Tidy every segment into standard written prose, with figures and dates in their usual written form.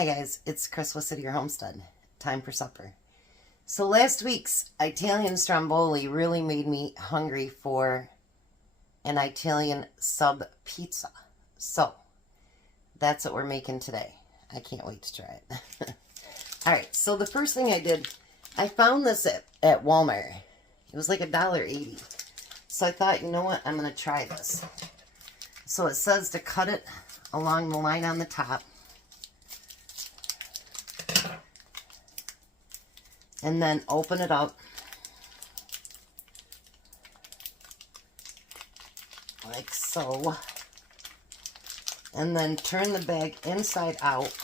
Hi guys, it's Chris with City Your Homestead. Time for supper. So last week's Italian stromboli really made me hungry for an Italian sub pizza. So that's what we're making today. I can't wait to try it. Alright, so the first thing I did, I found this at Walmart. It was like $1.80. So I thought, you know what, I'm going to try this. So it says to cut it along the line on the top. And then open it up like so. And then turn the bag inside out,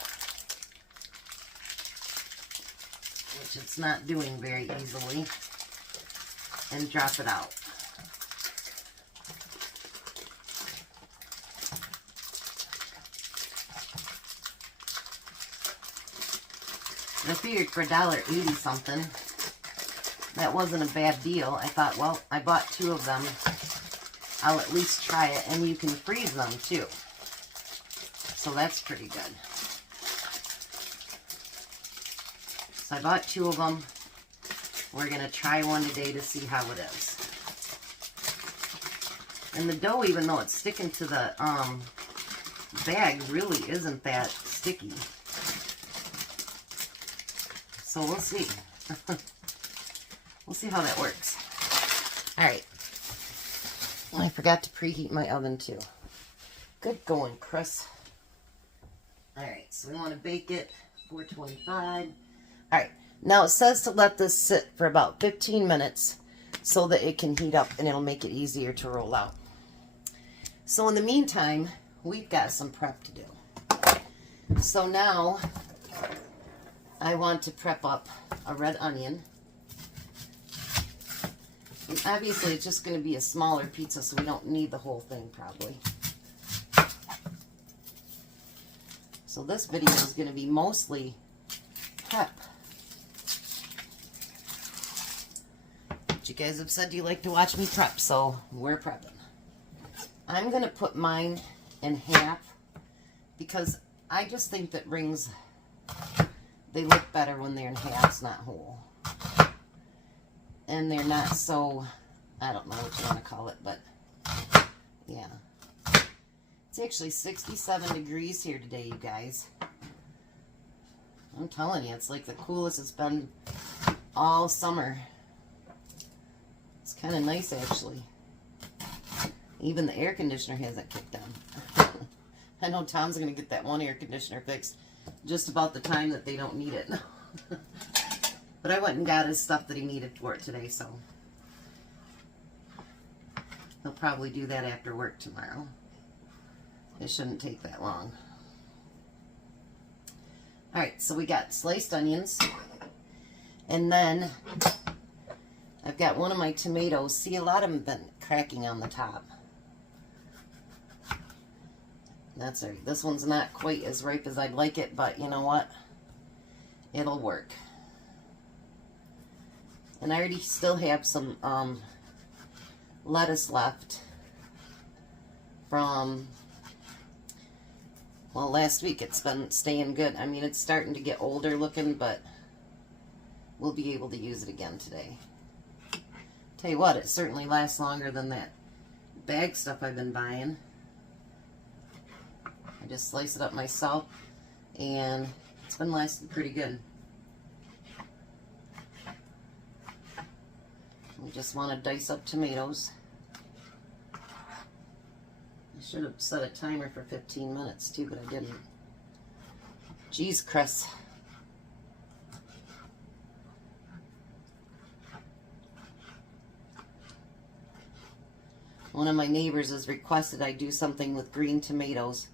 which it's not doing very easily, and drop it out. I figured for $1.80 something, that wasn't a bad deal. I thought, well, I bought 2 of them. I'll at least try it, and you can freeze them too. So that's pretty good. So I bought 2 of them. We're going to try one today to see how it is. And the dough, even though it's sticking to the bag, really isn't that sticky. So we'll see. We'll see how that works. Alright. I forgot to preheat my oven too. Good going, Chris. Alright, so we want to bake it 425. Alright, now it says to let this sit for about 15 minutes so that it can heat up and it'll make it easier to roll out. So in the meantime, we've got some prep to do. So now I want to prep up a red onion. And obviously it's just going to be a smaller pizza, so we don't need the whole thing probably. So this video is going to be mostly prep. But you guys have said you like to watch me prep, so we're prepping. I'm going to put mine in half because I just think that rings, they look better when they're in halves, not whole. And they're not so, I don't know what you want to call it, but yeah. It's actually 67 degrees here today, you guys. I'm telling you, it's like the coolest it's been all summer. It's kind of nice, actually. Even the air conditioner hasn't kicked on. I know Tom's going to get that one air conditioner fixed just about the time that they don't need it. But I went and got his stuff that he needed for it today, so he'll probably do that after work tomorrow. It shouldn't take that long. Alright, so we got sliced onions. And then I've got one of my tomatoes. See, a lot of them have been cracking on the top. That's all right. This one's not quite as ripe as I'd like it, but you know what? It'll work. And I already still have some lettuce left from, well, last week. It's been staying good. I mean, it's starting to get older looking, but we'll be able to use it again today. Tell you what, it certainly lasts longer than that bag stuff I've been buying. I just slice it up myself, and it's been lasting pretty good. We just want to dice up tomatoes. I should have set a timer for 15 minutes too, but I didn't. Jeez, Chris. One of my neighbors has requested I do something with green tomatoes,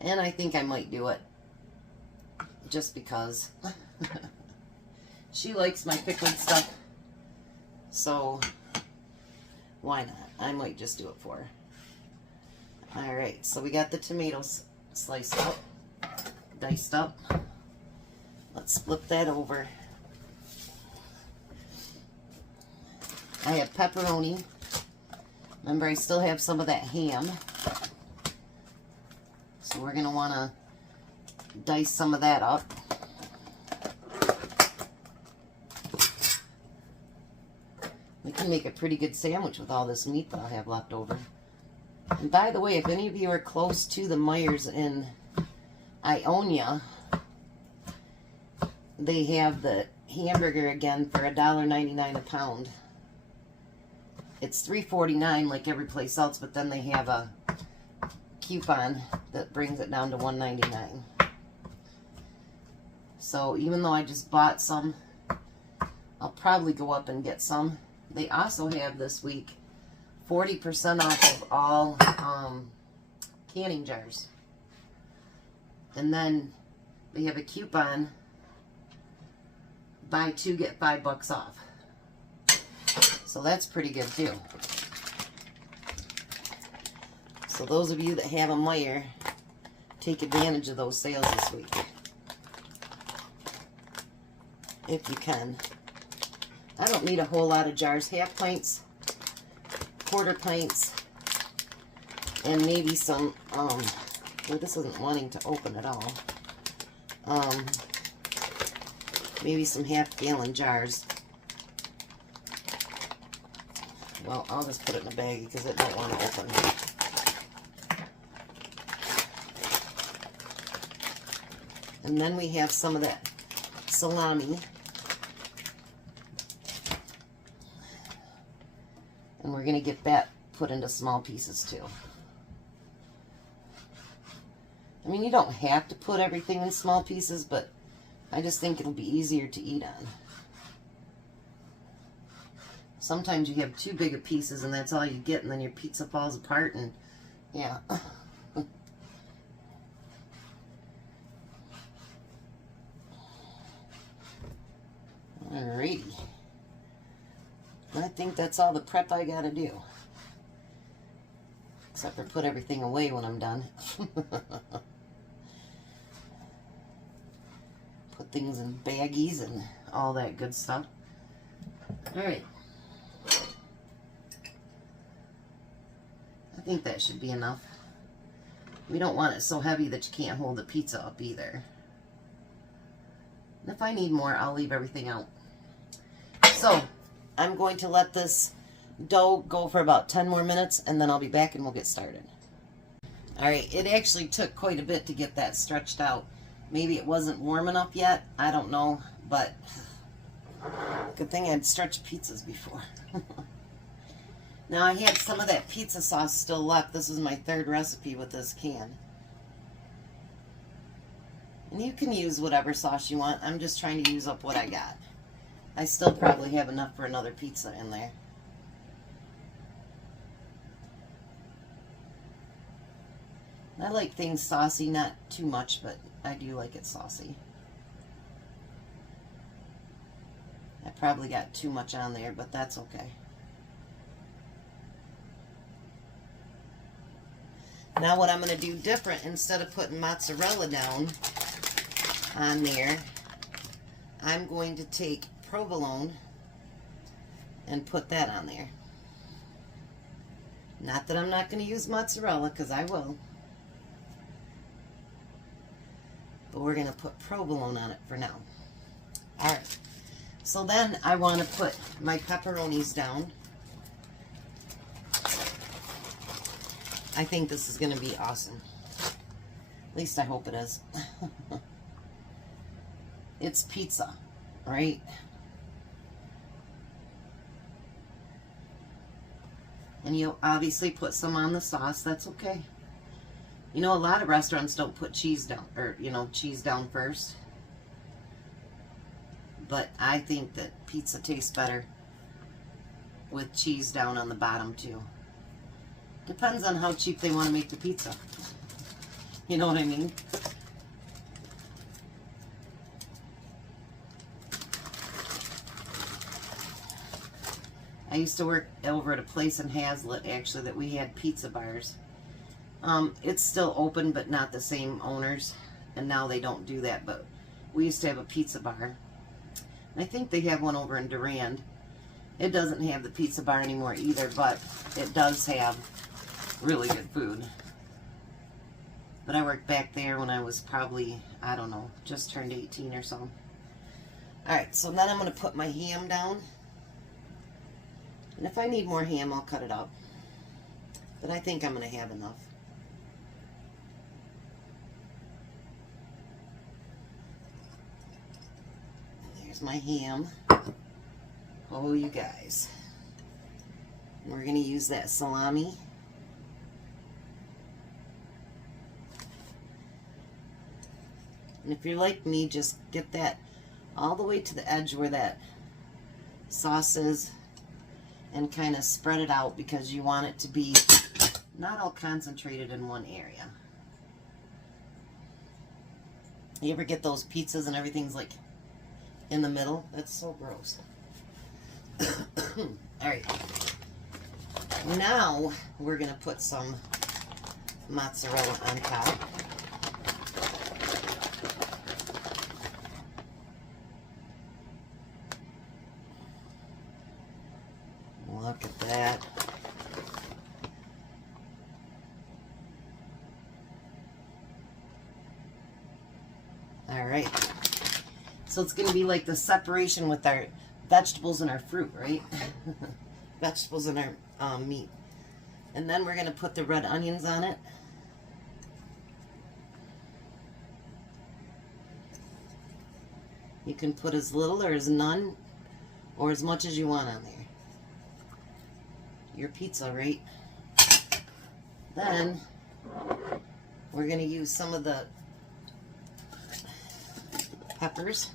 and I think I might do it. Just because. She likes my pickled stuff. So, why not? I might just do it for her. Alright, so we got the tomatoes sliced up, diced up. Let's flip that over. I have pepperoni. Remember, I still have some of that ham. So we're going to want to dice some of that up. We can make a pretty good sandwich with all this meat that I have left over. And by the way, if any of you are close to the Meijers in Ionia, they have the hamburger again for $1.99 a pound. It's $3.49 like every place else, but then they have a coupon that brings it down to $1.99. So even though I just bought some, I'll probably go up and get some. They also have this week 40% off of all canning jars. And then they have a coupon, buy 2 get $5 off. So that's pretty good too. So those of you that have a Meijer, take advantage of those sales this week. If you can. I don't need a whole lot of jars. Half pints, quarter pints, and maybe some, well, this isn't wanting to open at all. Maybe some half-gallon jars. Well, I'll just put it in a bag because it don't want to open. And then we have some of that salami. And we're going to get that put into small pieces too. I mean, you don't have to put everything in small pieces, but I just think it'll be easier to eat on. Sometimes you have too big of pieces and that's all you get, and then your pizza falls apart, and yeah. Alrighty. I think that's all the prep I gotta do. Except for put everything away when I'm done. Put things in baggies and all that good stuff. Alright. I think that should be enough. We don't want it so heavy that you can't hold the pizza up either. And if I need more, I'll leave everything out. So, I'm going to let this dough go for about 10 more minutes, and then I'll be back and we'll get started. Alright, it actually took quite a bit to get that stretched out. Maybe it wasn't warm enough yet, I don't know, but good thing I'd stretched pizzas before. Now I had some of that pizza sauce still left. This is my 3rd recipe with this can. And you can use whatever sauce you want. I'm just trying to use up what I got. I still probably have enough for another pizza in there. I like things saucy, not too much, but I do like it saucy. I probably got too much on there, but that's okay. Now what I'm going to do different, instead of putting mozzarella down on there, I'm going to take provolone and put that on there. Not that I'm not going to use mozzarella, because I will. But we're going to put provolone on it for now. Alright. So then I want to put my pepperonis down. I think this is going to be awesome. At least I hope it is. It's pizza, right? And you'll obviously put some on the sauce. That's okay. You know, a lot of restaurants don't put cheese down, or, you know, cheese down first. But I think that pizza tastes better with cheese down on the bottom, too. Depends on how cheap they want to make the pizza. You know what I mean? I used to work over at a place in Hazlitt, actually, that we had pizza bars. It's still open, but not the same owners. And now they don't do that, but we used to have a pizza bar. And I think they have one over in Durand. It doesn't have the pizza bar anymore either, but it does have really good food. But I worked back there when I was probably, I don't know, just turned 18 or so. Alright, so then I'm going to put my ham down. And if I need more ham, I'll cut it up. But I think I'm going to have enough. There's my ham. Oh, you guys. We're going to use that salami. And if you're like me, just get that all the way to the edge where that sauce is and kind of spread it out because you want it to be not all concentrated in one area. You ever get those pizzas and everything's like in the middle? That's so gross. Alright. Now we're going to put some mozzarella on top. Look at that. Alright. So it's going to be like the separation with our vegetables and our fruit, right? Vegetables and our meat. And then we're going to put the red onions on it. You can put as little or as none or as much as you want on there. Your pizza, right? Then we're going to use some of the peppers.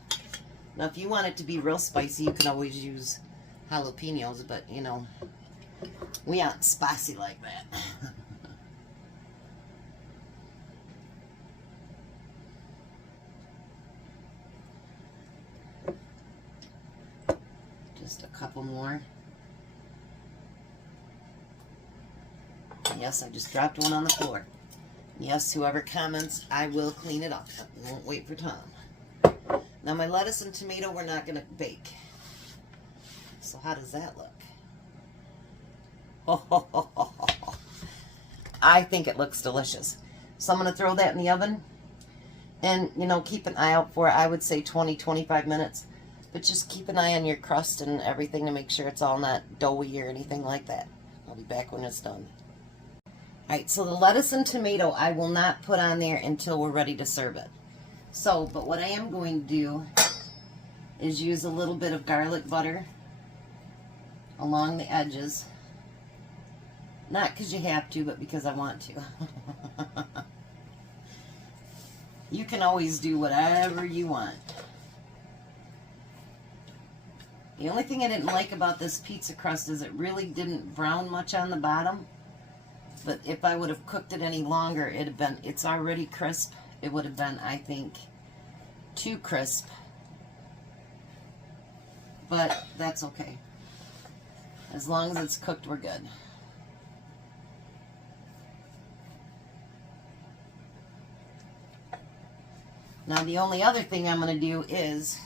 Now, if you want it to be real spicy, you can always use jalapenos, but you know, we aren't spicy like that. Just a couple more. Yes, I just dropped one on the floor. Yes, whoever comments, I will clean it up. I won't wait for Tom. Now my lettuce and tomato we're not going to bake. So how does that look? I think it looks delicious. So I'm going to throw that in the oven. And, you know, keep an eye out for it. I would say 20-25 minutes. But just keep an eye on your crust and everything to make sure it's all not doughy or anything like that. I'll be back when it's done. Alright, so the lettuce and tomato I will not put on there until we're ready to serve it. So, but what I am going to do is use a little bit of garlic butter along the edges. Not because you have to, but because I want to. You can always do whatever you want. The only thing I didn't like about this pizza crust is it really didn't brown much on the bottom. But if I would have cooked it any longer, it'd have been, it's already crisp. It would have been, I think, too crisp. But that's okay. As long as it's cooked, we're good. Now the only other thing I'm going to do is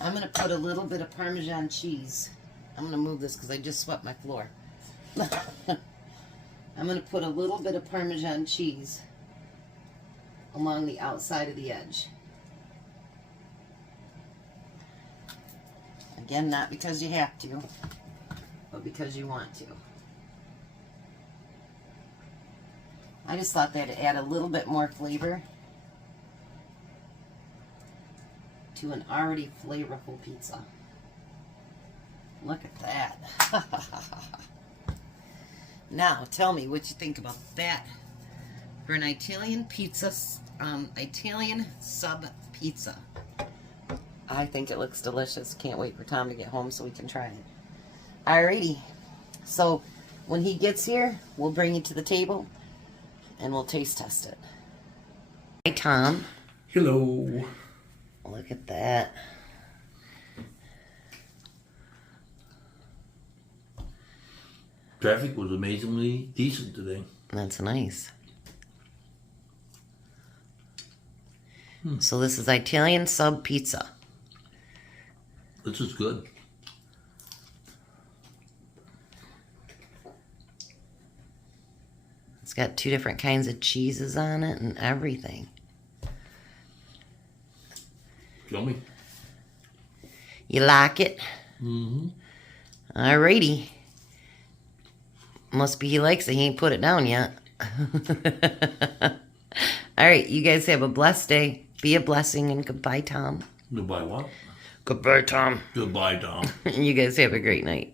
I'm going to put a little bit of Parmesan cheese. I'm going to move this because I just swept my floor. I'm going to put a little bit of Parmesan cheese along the outside of the edge. Again, not because you have to, but because you want to. I just thought that'd add a little bit more flavor to an already flavorful pizza. Look at that. Now, tell me what you think about that for an Italian pizza, Italian sub pizza. I think it looks delicious. Can't wait for Tom to get home so we can try it. Alrighty. So, when he gets here, we'll bring you to the table and we'll taste test it. Hi, Tom. Hello. Look at that. Traffic was amazingly decent today. That's nice. So this is Italian sub pizza. This is good. It's got 2 different kinds of cheeses on it and everything. Yummy. You like it? Mm-hmm. Alrighty. Must be he likes it. He ain't put it down yet. Alright, you guys have a blessed day. Be a blessing, and goodbye, Tom. Goodbye what? Goodbye, Tom. Goodbye, Tom. You guys have a great night.